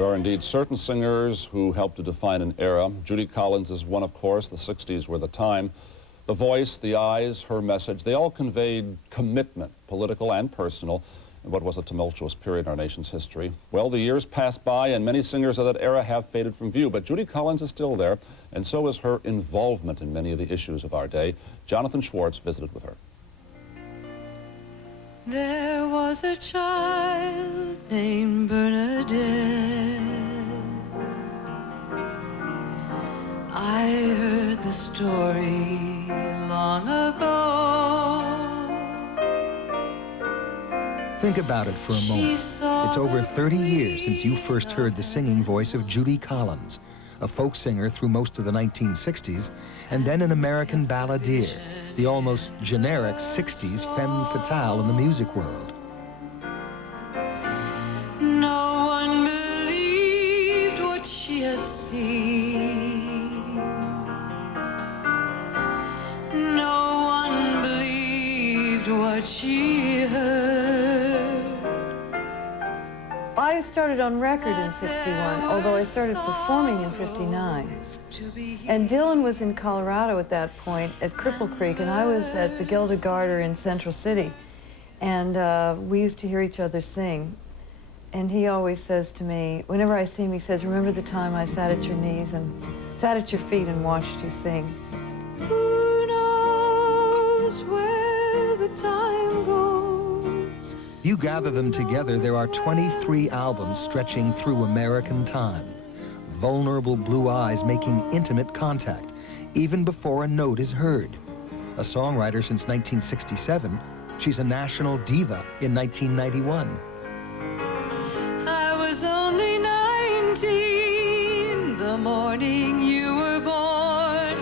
There are indeed certain singers who helped to define an era. Judy Collins is one, of course. The 60s were the time. The voice, the eyes, her message, they all conveyed commitment, political and personal, in what was a tumultuous period in our nation's history. Well, the years passed by, and many singers of that era have faded from view, but Judy Collins is still there, and so is her involvement in many of the issues of our day. Jonathan Schwartz visited with her. There was a child named Bernadette. I heard the story long ago. Think about it for a moment. It's over 30 years since you first heard the singing voice of Judy Collins, a folk singer through most of the 1960s, and then an American balladeer, the almost generic 60s femme fatale in the music world. No one believed what she had seen. No one believed what she heard. I started on record in '61, although I started performing in '59. And Dylan was in Colorado at that point, at Cripple Creek, and I was at the Gilda Garter in Central City. And we used to hear each other sing. And he always says to me, whenever I see him, he says, "Remember the time I sat at your knees and sat at your feet and watched you sing?" Who knows where the time goes? You gather them together, there are 23 albums stretching through American time. Vulnerable blue eyes making intimate contact, even before a note is heard. A songwriter since 1967, she's a national diva in 1991. I was only 19 the morning you were born,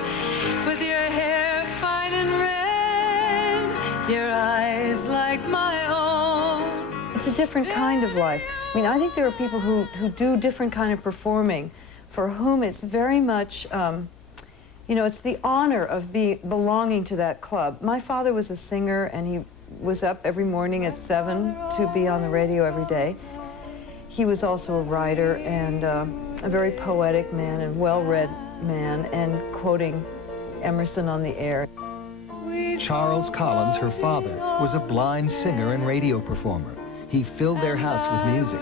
with your hair fine and red, your eyes like my own. It's a different kind of life. I mean, I think there are people who do different kind of performing, for whom it's very much, you know, it's the honor of belonging to that club. My father was a singer, and he was up every morning at 7 to be on the radio every day. He was also a writer and a very poetic man and well-read man, and quoting Emerson on the air. Charles Collins, her father, was a blind singer and radio performer. He filled their house with music.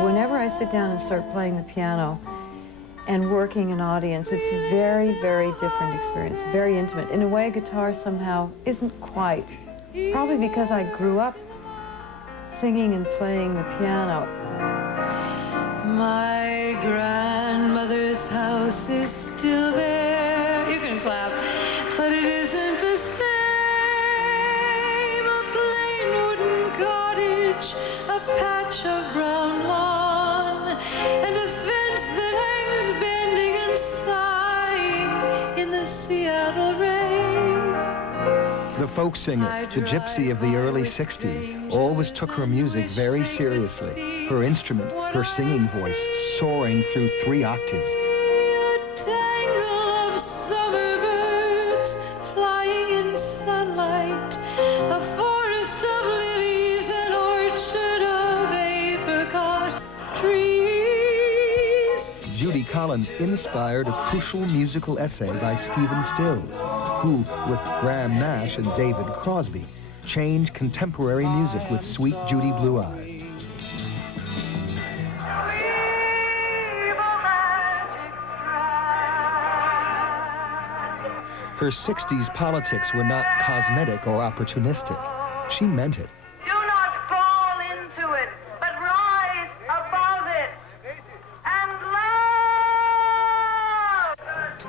Whenever I sit down and start playing the piano and working an audience, it's a very, very different experience, very intimate. In a way, guitar somehow isn't quite, probably because I grew up singing and playing the piano. My grandmother's house is still there. You can clap, but it isn't the same. A plain wooden cottage, a patch of brown lawn, and a fence that hangs bending and sighing in the Seattle rain. The folk singer, the gypsy of the early 60s, always took her music very seriously. Her instrument, her singing voice, soaring through 3 octaves. A tangle of summer birds flying in sunlight, a forest of lilies, an orchard of apricot trees. Judy Collins inspired a crucial musical essay by Stephen Stills, who, with Graham Nash and David Crosby, changed contemporary music with Sweet Judy Blue Eyes. Her 60s politics were not cosmetic or opportunistic. She meant it. Do not fall into it, but rise above it and love. To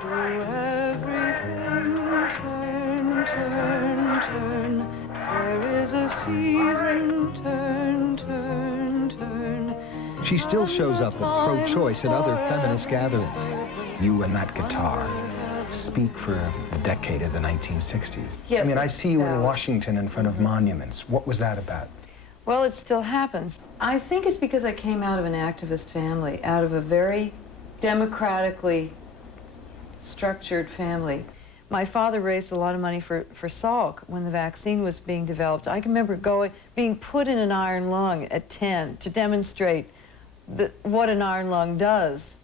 everything turn, turn, turn. There is a season, turn, turn, turn. She still shows up at pro-choice and other feminist gatherings. You and that guitar speak for the decade of the 1960s. Yes, I mean, I see you in yeah. Washington in front of monuments. What was that about? Well, it still happens. I think it's because I came out of an activist family, out of a very democratically structured family. My father raised a lot of money for Salk when the vaccine was being developed. I can remember being put in an iron lung at 10 to demonstrate what an iron lung does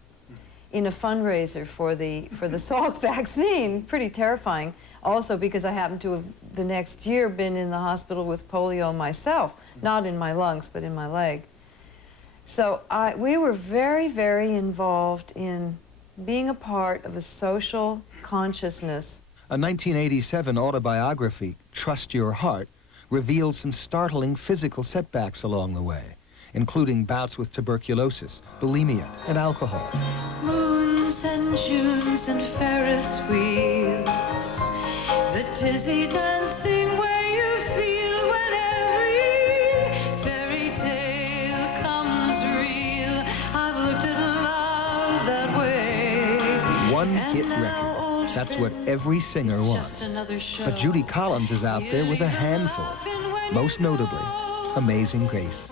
in a fundraiser for the Salk vaccine. Pretty terrifying. Also because I happened to have the next year been in the hospital with polio myself, not in my lungs, but in my leg. So we were very, very involved in being a part of a social consciousness. A 1987 autobiography, Trust Your Heart, revealed some startling physical setbacks along the way, including bouts with tuberculosis, bulimia, and alcohol. Moons and Junes and Ferris wheels, the tizzy dancing way you feel when every fairy tale comes real. I've looked at love that way. One hit record. That's what every singer wants. But Judy Collins is out there with a handful, most notably, Amazing Grace.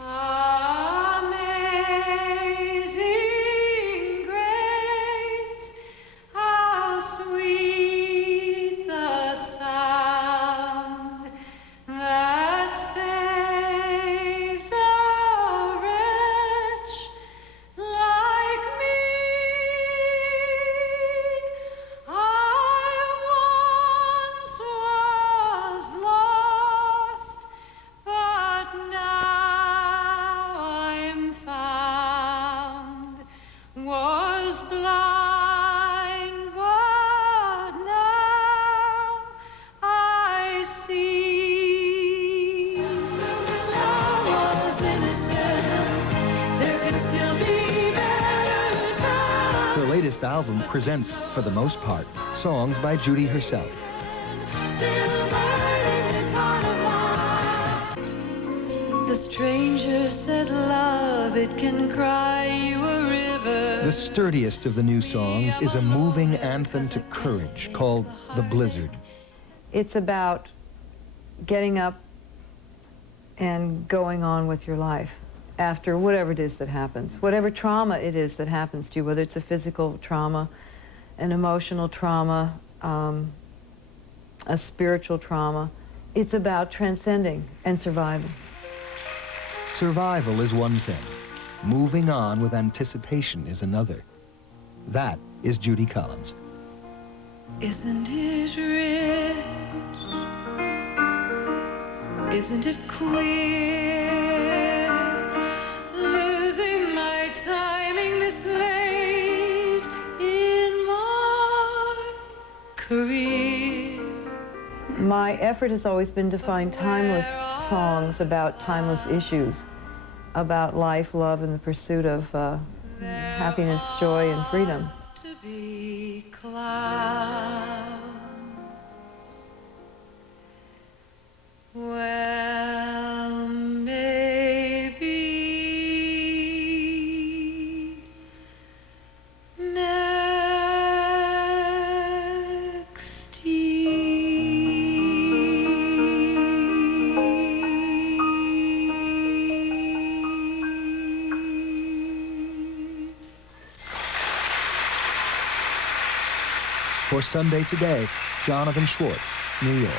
Her latest album presents, for the most part, songs by Judy herself. The stranger said, love, it can cry you a river. The sturdiest of the new songs is a moving anthem to courage called The Blizzard. It's about getting up and going on with your life after whatever it is that happens, whatever trauma it is that happens to you, whether it's a physical trauma, an emotional trauma, a spiritual trauma. It's about transcending and surviving. Survival is one thing. Moving on with anticipation is another. That is Judy Collins. Isn't it rich? Isn't it queer? Losing my timing this late in my career. My effort has always been to find timeless songs about timeless issues, about life, love, and the pursuit of happiness, joy, and freedom. To be clouds. Well, maybe next year. For Sunday Today, Jonathan Schwartz, New York.